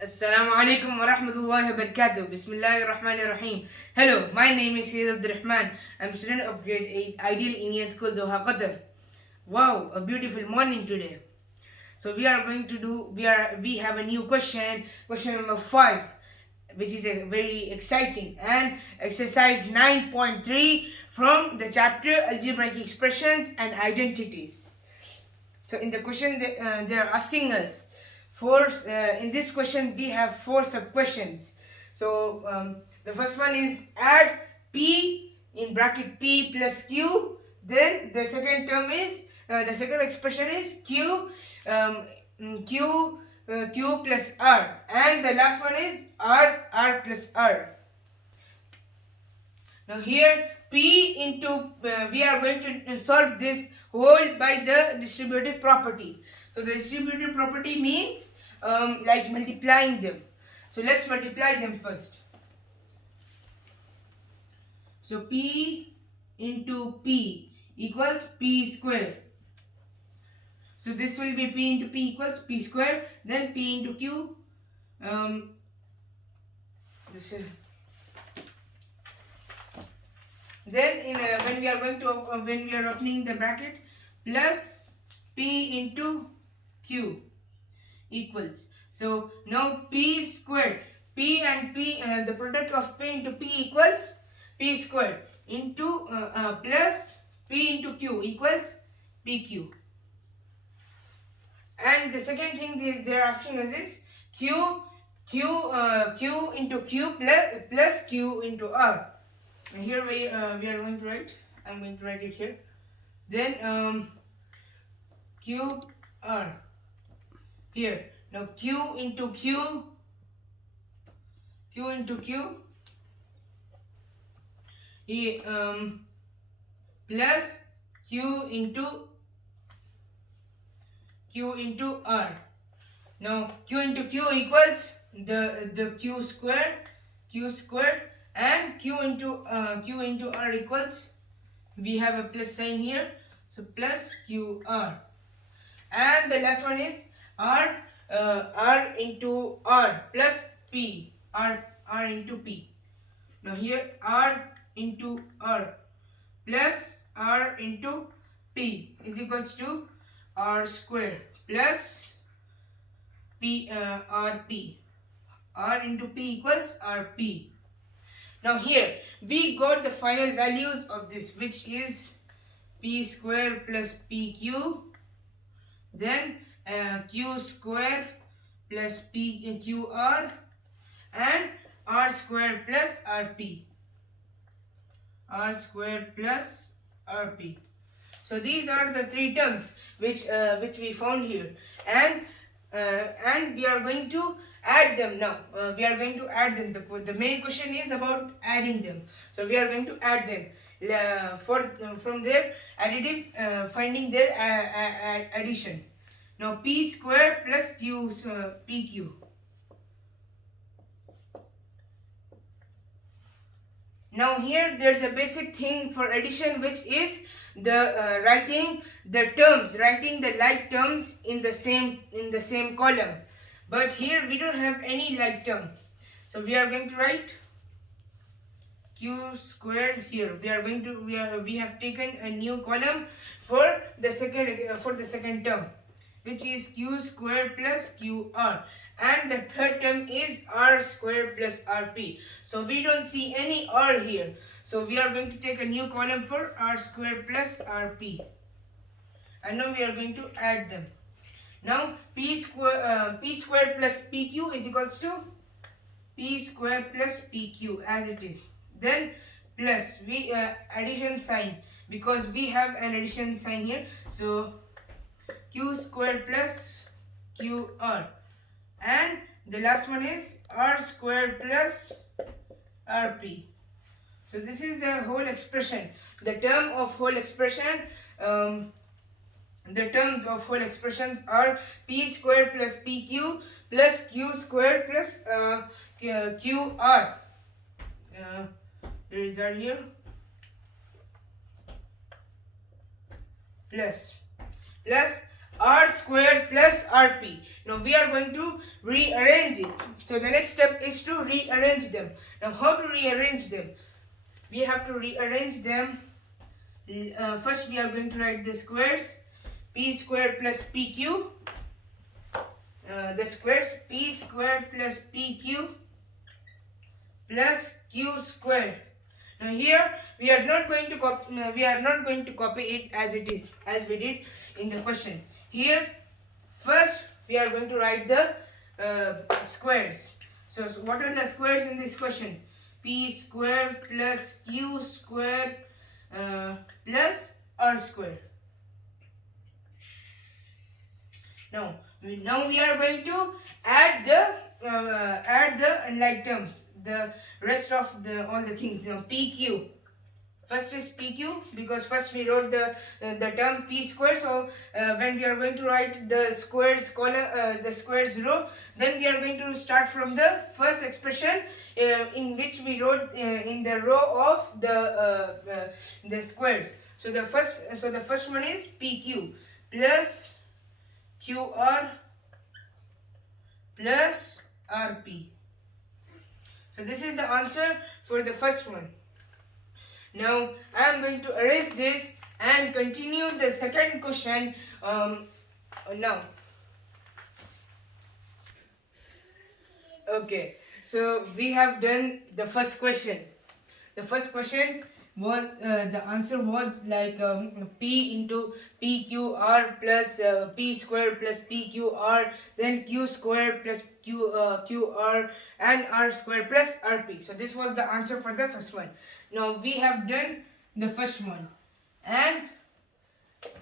Assalamu alaikum wa rahmatullahi wa barakatuh. Bismillahir Rahmanir Rahim. Hello, my name is Sayyid Abdurrahman. I'm a student of grade 8, Ideal Indian School, Doha, Qatar. Wow, a beautiful morning today. So we have a new question number 5, which is a very exciting, and exercise 9.3 from the chapter Algebraic Expressions and Identities. So in the question they are asking us in this question we have 4 sub questions. So the first one is add p in bracket p plus q. Then the second term is the second expression is q q plus r, and the last one is r plus r. Now here p into we are going to solve this whole by the distributive property. So the distributive property means like multiplying them. So let's multiply them first. So p into p equals p square. So this will be p into p equals p square. Then p into q. Then when we are opening the bracket, plus p into q equals. So now p squared, p and p, the product of p into p equals p squared into plus p into q equals pq. And the second thing they are asking us is q into q plus q into r. And here we are going to write. I'm going to write it here. Then q r here. Now q into q plus q into r. Now q into q equals the q square, and q into r equals, we have a plus sign here, so plus qr. And the last one is r into r plus p, r into p. Now here r into r plus r into p is equals to r square plus p rp. R into p equals rp. Now here we got the final values of this, which is p square plus pq, then q square plus pqr, and r square plus rp. So these are the 3 terms which we found here, and we are going to add them now. We are going to add them. The main question is about adding them. So we are going to add them from their additive, finding their addition. Now p square plus q pq. Now here there's a basic thing for addition, which is the writing the like terms in the same column. But here we don't have any like term, so we are going to write q squared here. We have taken a new column for the second term, which is q squared plus qr, and the third term is r squared plus rp. So we don't see any r here, so we are going to take a new column for r squared plus rp, and now we are going to add them. Now p squared plus pq is equals to p squared plus pq as it is. Then plus addition sign, because we have an addition sign here, so q squared plus qr, and the last one is r squared plus rp. So this is the whole expression. The term of whole expression, the terms of whole expressions are p squared plus pq plus q squared plus qr. There is r here, plus r squared plus rp. Now we are going to rearrange it. So the next step is to rearrange them. Now how to rearrange them? We have to rearrange them. First we are going to write the squares. P square plus PQ. The squares P square plus PQ plus Q square. Now here we are not going to copy it as it is, as we did in the question. Here first we are going to write the squares. So what are the squares in this question? P square plus Q square plus R square. Now we are going to add the unlike terms, the rest of all the things. Now PQ. First is PQ because first we wrote the term P square. So when we are going to write the squares column, the squares row, then we are going to start from the first expression in which we wrote in the row of the squares. So the first one is PQ plus QR plus RP. So this is the answer for the first one. Now I am going to erase this and continue the second question now. Okay, so we have done the first question. The first question was the answer was like P into PQR plus P square plus PQR, then Q square plus QR and R square plus RP. So this was the answer for the first one. Now we have done the first one, and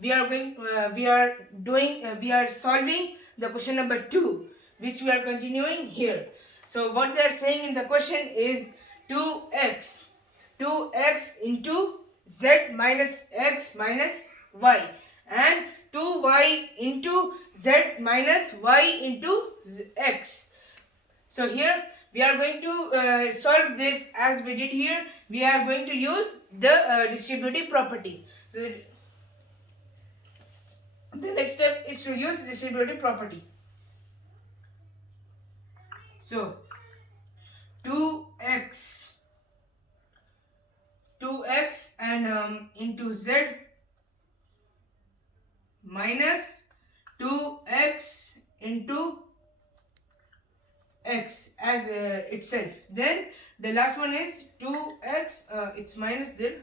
we are solving the question number 2, which we are continuing here. So what they are saying in the question is 2x into z minus x minus y and 2y into z minus y into x. So here we are going to solve this as we did here. We are going to use the distributive property. So the next step is to use distributive property. So 2x and into z minus 2x into x as itself. Then the last one is 2x, it's minus there,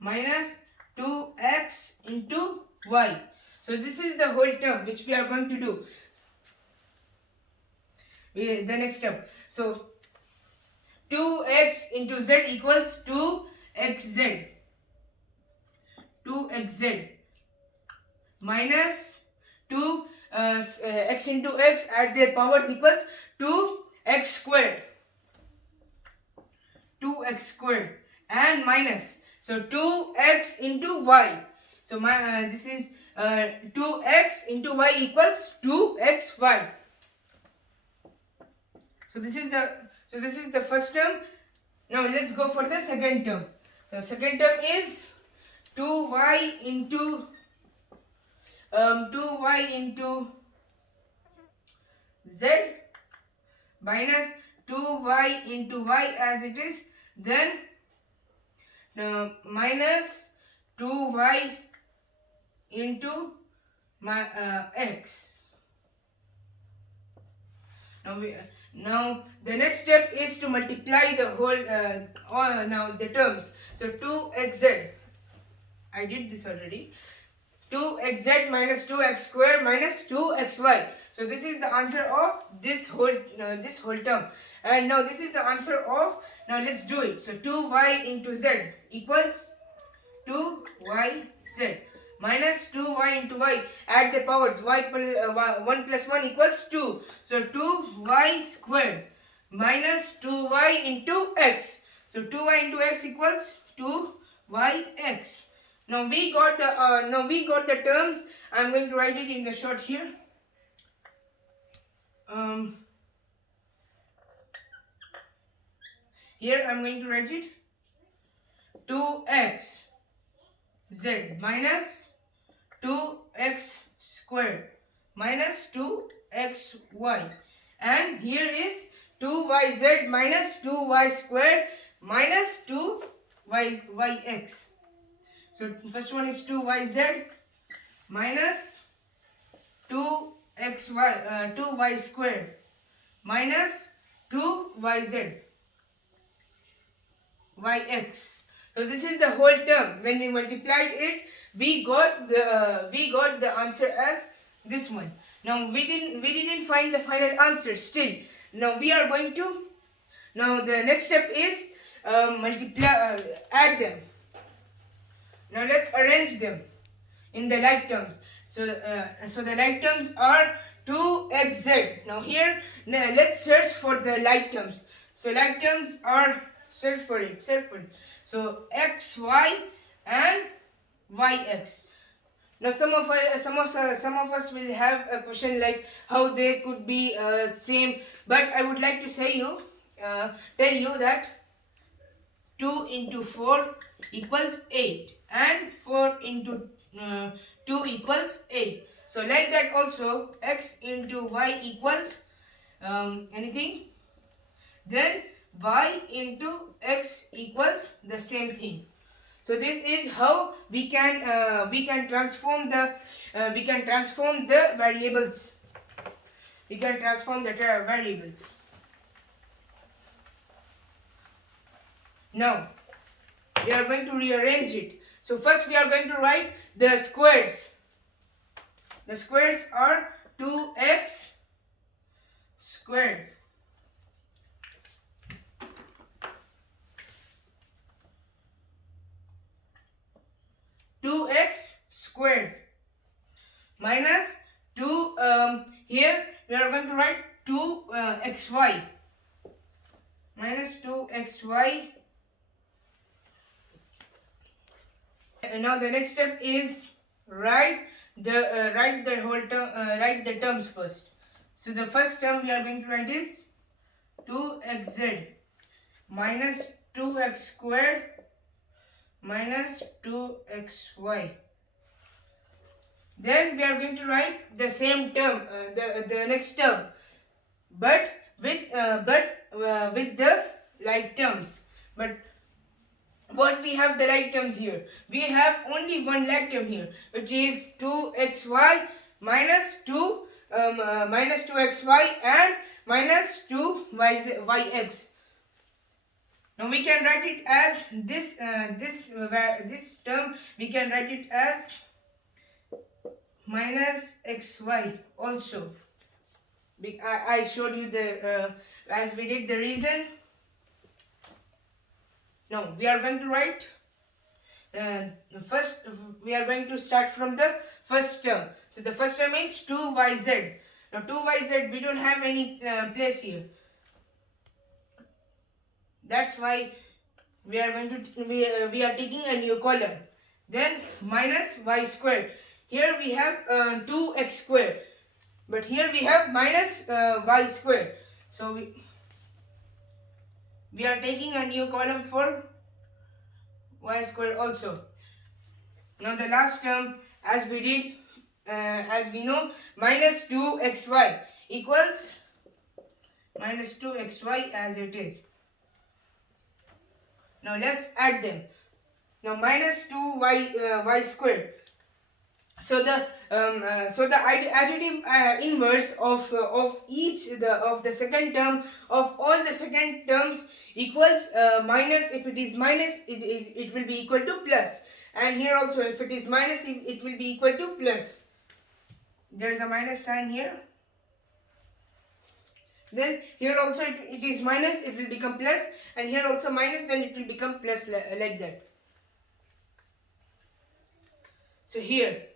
minus 2x into y. So this is the whole term which we are going to do. The next step. So 2x into z equals 2xz. 2xz minus 2 x into x at their powers equals 2x squared. 2x squared and minus, so 2x into y. So this is 2x into y equals 2xy. So this is the first term. Now let's go for the second term. The second term is 2y into z minus 2y into y as it is, then minus 2y into x. Now the next step is to multiply the whole now the terms. So 2xz, I did this already. 2xz minus 2x square minus 2xy. So this is the answer of this whole term. And now this is the answer of, now let's do it. So 2y into z equals 2yz minus 2y into y, add the powers, 1 plus 1 equals 2. So 2y squared minus 2y into x. So 2y into x equals 2yx. Now we got the terms. I am going to write it in the short here. Here I am going to write it 2x z minus 2x squared minus 2xy, and here is 2yz minus 2y squared minus 2yx. So first one is 2yz minus 2y squared minus 2yz yx. So this is the whole term. When we multiplied it, we got the answer as this one. Now we didn't find the final answer still. Now we are going to, now the next step is add them. Now let's arrange them in the like terms. So the like terms are 2xz. Now here, let's search for the like terms. So like terms are, search for it. So xy and yx. Now some of us will have a question like how they could be same, but I would like to tell you that 2 into 4 equals 8 and 4 into 2 equals 8. So like that also x into y equals anything, then y into x equals the same thing. So this is how we can transform the variables. We can transform the variables. Now we are going to rearrange it. So first we are going to write the squares. The squares are 2x squared minus 2, here we are going to write 2xy minus 2xy. And now the next step is write the terms first. So the first term we are going to write is 2xz minus 2x squared minus 2xy. Then we are going to write the same term, the next term, but with the like terms. But what we have the like terms here? We have only one like term here, which is 2xy minus 2xy and minus 2yx. Now we can write it as this term. We can write it as minus xy also. I showed you the as we did the reason. Now we are going to write first. We are going to start from the first term. So the first term is 2yz. Now 2yz, we don't have any place here. That's why we are going to we are taking a new column. Then minus y squared. Here we have 2x squared, but here we have minus y squared. So we are taking a new column for y squared also. Now the last term, as we did, as we know, minus 2xy equals minus 2xy as it is. Now let's add them. Now minus 2y squared. So the additive inverse of each of the second term of all the second terms equals minus. If it is minus, it will be equal to plus, and here also if it is minus, it will be equal to plus. There is a minus sign here. Then here also it is minus, it will become plus, and here also minus, then it will become plus, like that. So here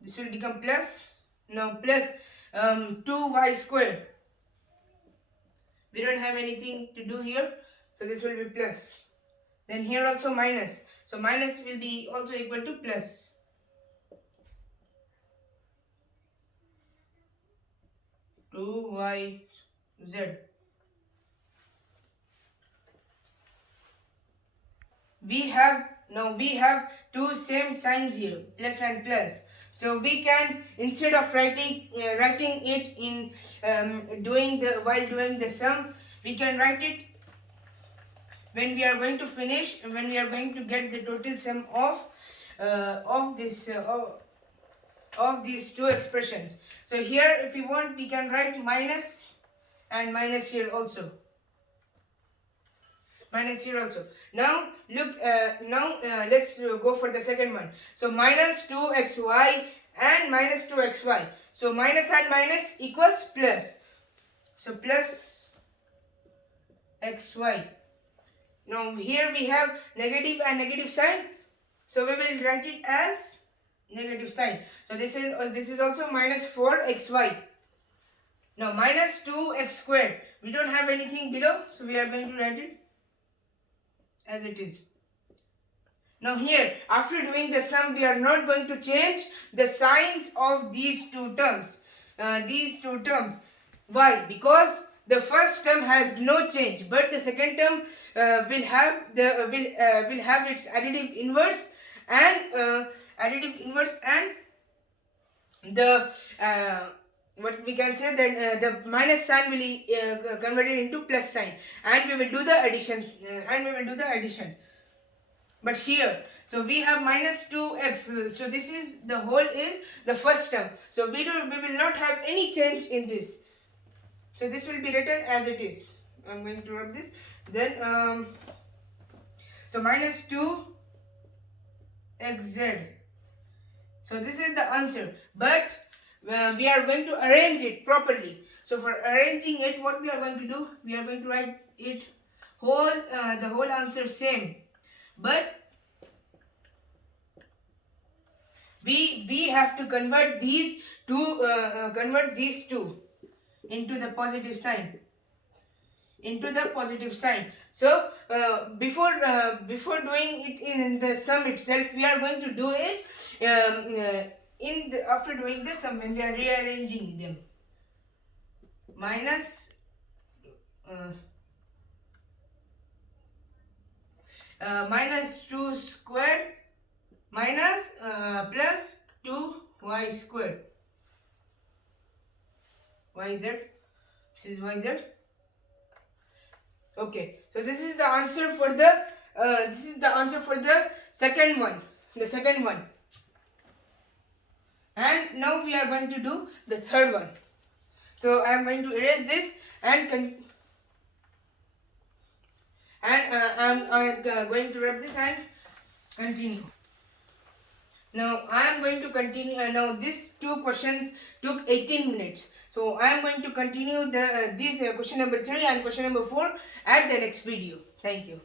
this will become plus. Now plus 2y squared. We don't have anything to do here, so this will be plus. Then here also minus, so minus will be also equal to plus. Two y z. We have two same signs here, plus and plus. So we can, instead of writing it in while doing the sum, we can write it when we are going to finish, when we are going to get the total sum of these two expressions. So here, if we want, we can write minus and minus here also. Minus here also. Now look. Let's go for the second one. So minus 2xy and minus 2xy. So minus and minus equals plus. So plus xy. Now here we have negative and negative sign. So we will write it as negative sign. So this is also minus 4xy. Now minus 2x squared. We don't have anything below, so we are going to write it as it is. Now here, after doing the sum, we are not going to change the signs of these two terms. Why? Because the first term has no change, but the second term will have its additive inverse and the what we can say that the minus sign will be converted into plus sign, and we will do the addition. But here, so we have minus 2x. So this is the whole is the first term. So we will not have any change in this. So this will be written as it is. I'm going to rub this. Then so minus 2xz. So this is the answer. But we are going to arrange it properly. So for arranging it, what we are going to do? We are going to write it the whole answer same. But we have to convert these two into the positive sign. So before doing it in the sum itself, we are going to do it after doing the sum, when we are rearranging them. Minus 2 squared minus plus 2y squared. Yz. This is yz. Okay. So this is the answer for the second one. And now we are going to do the third one. So I am going to erase this and I'm going to wrap this and continue. Now I am going to continue. Now these two questions took 18 minutes. So I am going to continue this question number 3 and question number 4 at the next video. Thank you.